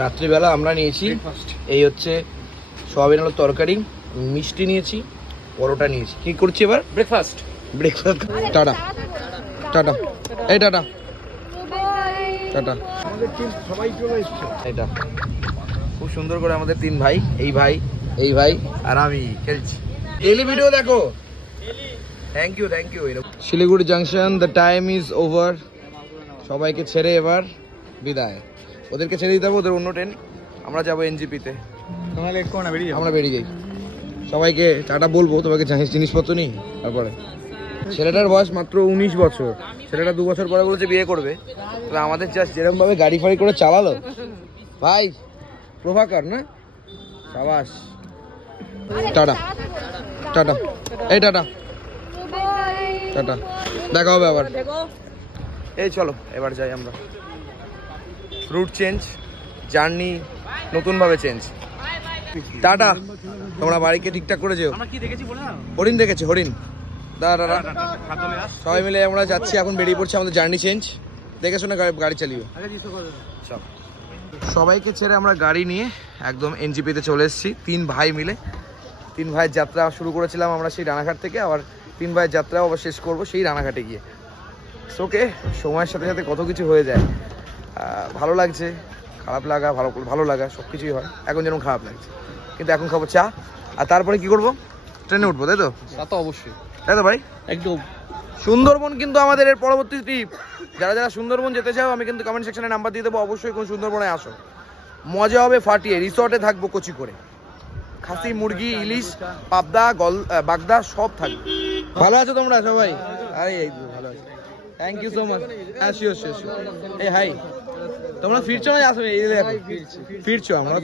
রাত্রিবেলা আমরা নিয়েছি এই হচ্ছে সোয়াবিন আলুর তরকারি, মিষ্টি নিয়েছি, পরোটা নিয়েছি। কি করছি এবার? ব্রেকফাস্ট। টাটা টাটা, এই টাটা টাটা। সবাই চলে এসছে। এটা খুব সুন্দর করে আমাদের তিন ভাই, এই ভাই, এই ভাই আর আমি খেলছি। ডেইলি ভিডিও দেখো। Thank you thank you. Siliguri junction, the time is over. সবাইকে ছেড়ে এবার বিদায়। ওদেরকে ছেড়ে দিতে হবে, ওদের অন্য ট্রেন, আমরা যাবো এনজিপিতে। আমরা বেরিয়ে যাই। সবাইকে টাটা বলবো, তোমাকে জিনিসপত্র নিই তারপরে। ছেলেটার বয়স মাত্র 19 বছর। ছেলেটা 2 বছর পরে বলেছে বিয়ে করবে। তবে আমাদের জাস্ট যেরকম ভাবে গাড়ি ফাড়ি করে চালালো ভাই, প্রভাকর না? সাবাস। টাটা টাটা, এই টাটা টাটা, দেখা হবে আবার। এই চলো এবার যাই আমরা। রুট চেঞ্জ, জার্নি নতুন ভাবে চেঞ্জ। টাটা। তোমরা বাড়িকে ঠিকঠাক করে যেও। হরিণ দেখেছি, হরিণ। দাঁড়া, সবাই মিলে আমরা যাচ্ছি, এখন বেরিয়ে পড়ছি। আমাদের জার্নি চেঞ্জ, দেখে শুনে গাড়ি চালিও। সবাইকে ছেড়ে আমরা গাড়ি নিয়ে একদম এনজিপিতে চলে এসেছি। 3 ভাই মিলে, 3 ভাইয়ের যাত্রা শুরু করেছিলাম আমরা সেই রানাঘাট থেকে, আবার 3 ভাইয়ের যাত্রাও আবার শেষ করবো সেই রানাঘাটে গিয়ে। ওকে, সময়ের সাথে সাথে কত কিছু হয়ে যায়। ভালো লাগছে, খারাপ লাগা, ভালো লাগা সব কিছুই হয়। এখন যেন খারাপ লাগছে, কিন্তু এখন খাবো চা, আর তারপরে কি করবো? ট্রেনে উঠবো, তাই তো? তা তো অবশ্যই, তাই তো ভাই? একদম। সুন্দরবন কিন্তু আমাদের এর পরবর্তী ট্রিপ। যারা যারা সুন্দরবন যেতে চাও, আমি কিন্তু কমেন্ট সেকশনে নাম্বার দিয়ে দেবো, অবশ্যই কোন সুন্দরবনে আসো। মজা হবে ফাটিয়ে, রিসর্টে থাকবো কচি করে, খাসি, মুরগি, ইলিশ, পাবদা, বাগদা সব থাকবে। ভালো আছো তোমরা সবাই? আরে ভালো আছো, থ্যাংক ইউ সো মাচ। এই হাই, তোমরা ফিরছো না? আসো, এই ফিরছো, আমরা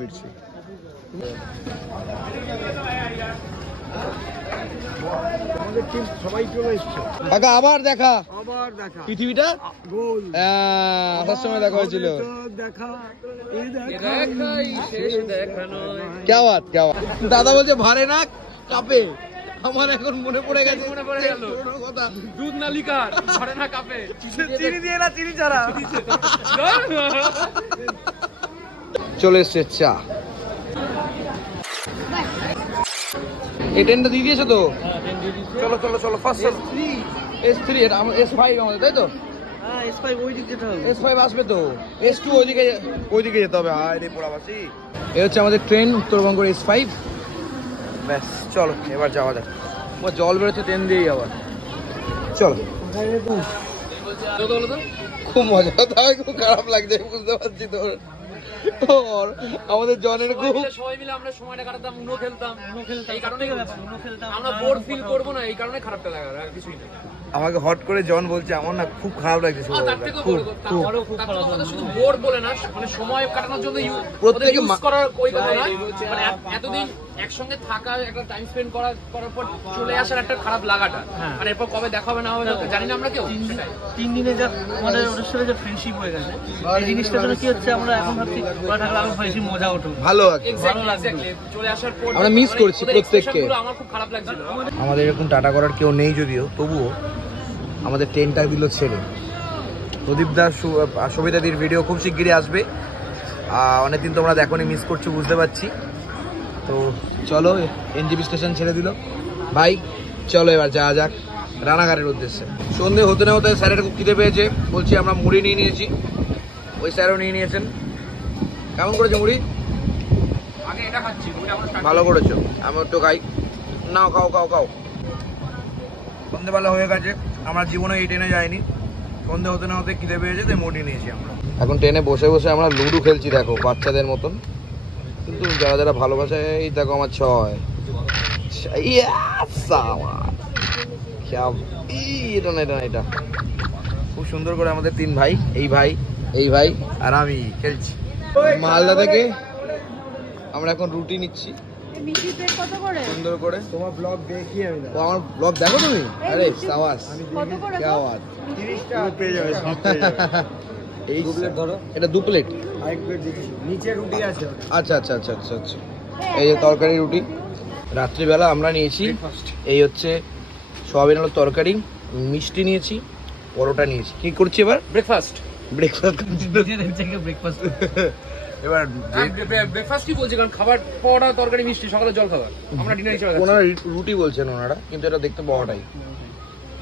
ফিরছি। আবার দেখা পৃথিবীটা আসার সময় দেখা হয়েছিল। দাদা বলছে ভারে না কাপে, আমার এখন মনে পড়ে গেল কথা। দুধ না লিকার, ভারে না কাপে, চিনি দিয়ে না, চিনি ছাড়া। চলে এসছে চা। এই ট্রেনটা দিয়ে দিয়েছে তো? চলো চলো চলো, ফার্স্ট S3, এটা আমার S5 আমাদের, তাই তো? হ্যাঁ, S5 ওই দিকে যেতে হবে। S5 আসবে তো, S2 ওইদিকে যেতে হবে। হায় রে পোড়াবাসি। এই হচ্ছে আমাদের ট্রেন, উত্তরবঙ্গের S5। ব্যাস, চলো এবার যাওয়া যাক। জল বেরোচ্ছে ট্রেন দিয়েই আবার। চলো। খুব মজা, তাই খুব খারাপ লাগছে, বুঝতে পারছি তোর। আমাদের জনের খুব, সবাই মিলে আমরা সময়টা কাটাতাম, উনো খেলতাম, এই কারণে আমরা বোর ফিল করবো না, এই কারণে খারাপটা লাগে, আর কিছুই না। আমাকে হট করে জন বলছে, আমার না খুব খারাপ লাগছে। শুধু বোর বলে না, মানে সময় কাটানোর জন্য প্রত্যেকে ইউজ করার ওই কথা না, মানে এতদিন একসঙ্গে থাকা, একটা টাইম স্পেন্ড করার পর চলে আসার একটা খারাপ লাগাটা, মানে এরপর কবে দেখা হবে না হবে জানি না আমরা কেউ। 3 দিনে যা মানে ওদের সাথে যে ফ্রেন্ডশিপ হয়ে গেছে, এই জিনিসটার জন্য কি হচ্ছে, আমরা এখন ভাবছি আরো বেশি মজা ওঠে, ভালো লাগছে। চলে আসার পর আমরা মিস করছি প্রত্যেককে। আমার খুব খারাপ লাগছিল। আমাদের এরকম টাটা করার কেউ নেই যদিও, তবুও আমাদের ট্রেনটা দিল ছেড়ে। প্রদীপ দা, সবিতাদির ভিডিও খুব শিগগিরই আসবে। অনেকদিন তোমরা দেখোনি, মিস করছো বুঝতে পারছি। তো চলো, এনজিপি স্টেশন ছেড়ে দিল ভাই, চলো এবার যাওয়া যাক রানাঘাটের উদ্দেশ্যে। সন্ধে হতে না হতে স্যারের খুব খিদে পেয়েছে, বলছি আমরা মুড়ি নিয়ে নিয়েছি, ওই স্যারও নিয়ে নিয়েছেন। কেমন করেছো মুড়ি? আগে এটা খাচ্ছি, ভালো করেছো, আমি একটু খাই। নাও, খাও। সন্ধেবেলা হয়ে গেছে, আমার জীবনে এই ট্রেনে যায়নি। সন্ধে হতে না হতে খিদে পেয়েছে, তাই মুড়ি নিয়েছি আমরা। এখন ট্রেনে বসে বসে আমরা লুডো খেলছি, দেখো বাচ্চাদের মতন, কিন্তু যারা যারা ভালোবাসে, এই দেখো আমার 6। এটা খুব সুন্দর করে আমাদের 3 ভাই, এই ভাই আর আমি খেলছি। মালদা থেকে আমরা এখন রুটি নিচ্ছি সুন্দর করে। তোমার ব্লগ দেখি আমি, আমার ব্লগ দেখো তুমি? আরে সাবাস, পেয়ে যাবে সব পেয়ে যাবে। এই ধরো, এটা 2 প্লেট, আরেক প্লেট দিচ্ছি, নিচে রুটি আছে। আচ্ছা। এই যে তরকারি রুটি। রাত্রিবেলা আমরা নিয়েছি এই হচ্ছে সোয়াবিন আলুর তরকারি, মিষ্টি নিয়েছি, পরোটা নিয়েছি। কি করছি এবার? ব্রেকফাস্ট। এবার ব্রেকফাস্টই বলছি, কারণ খাবার পরোটা তরকারি মিষ্টি সকালে জল খাবার, আমরা ডিনার হিসেবে ওনারা রুটি বলছেন ওনারা, কিন্তু এটা দেখতে পরোটাই।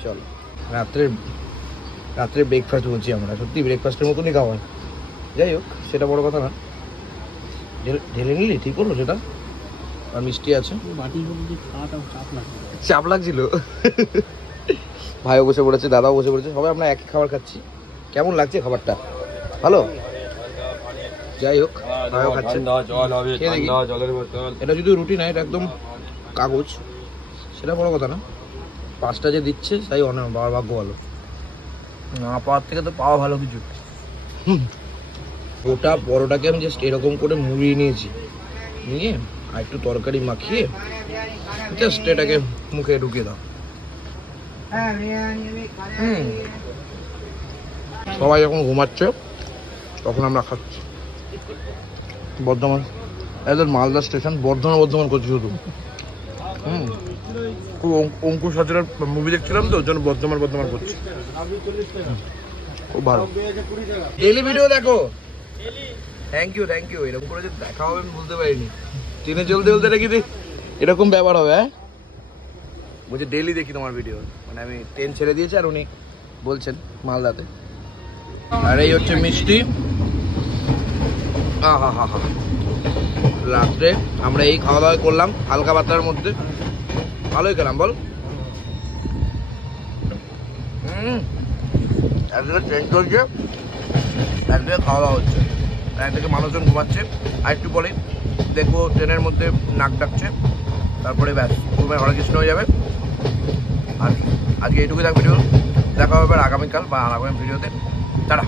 চলো রাত্রে ব্রেকফাস্ট বলছি আমরা, সত্যি ব্রেকফাস্টের মতনই খাওয়া। যাই হোক, সেটা বড় কথা না। ঢেলে নিলি ঠিক হলো সেটা, আর মিষ্টি আছে। চাপ লাগছিল। ভাইও বসে পড়েছে, দাদাও বসে পড়েছে, সবাই আমরা একই খাবার খাচ্ছি। কেমন লাগছে খাবারটা? ভালো? যাই হোক, ভাইও খাচ্ছে। এটা যদি রুটি না, এটা একদম কাগজ, সেটা বড় কথা না। 5টা যে দিচ্ছে তাই অনেক বাবার ভাগ্য ভালো, না পাওয়ার থেকে তো পাওয়া ভালো কিছু। গোটা পরোটাকে আমি জাস্ট এরকম করে মুড়িয়ে নিয়েছি, নিয়ে আর একটু তরকারি মাখিয়ে জাস্ট এটাকে মুখে ঢুকিয়ে দাও। সবাই যখন ঘুমাচ্ছে তখন আমরা খাচ্ছি। বর্ধমান, একদম মালদা স্টেশন, বর্ধমান করছি শুধু। খুব অঙ্কুশ হাজরার মুভি দেখছিলাম তো, ওর জন্য বর্ধমান করছি। খুব ভালো। ডেইলি ভিডিও দেখো? Thank you. এরকম করে যে দেখা হবে আমি বুঝতে পারিনি। ট্রেনে চলতে নাকি এরকম ব্যাপার হবে। হ্যাঁ, বলছি ডেইলি দেখি তোমার ভিডিও, মানে আমি ট্রেন ছেড়ে দিয়েছি আর উনি বলছেন মালদাতে। আর এই হচ্ছে মিষ্টি। হা রাত্রে আমরা এই খাওয়া দাওয়া করলাম হালকা পাতলার মধ্যে, ভালোই খেলাম বল। একদিকে ট্রেন চলছে, একদিকে খাওয়া দাওয়া হচ্ছে, একদিকে মানুষজন ঘুমাচ্ছে। আর একটু পরে দেখবো ট্রেনের মধ্যে নাক ডাকছে, তারপরে ব্যাস ঘুমে হরেকৃষ্ণ হয়ে যাবে। আর আজকে এইটুকুই থাক ভিডিও, দেখা হবে আগামীকাল বা আগামী ভিডিওতে। টাটা।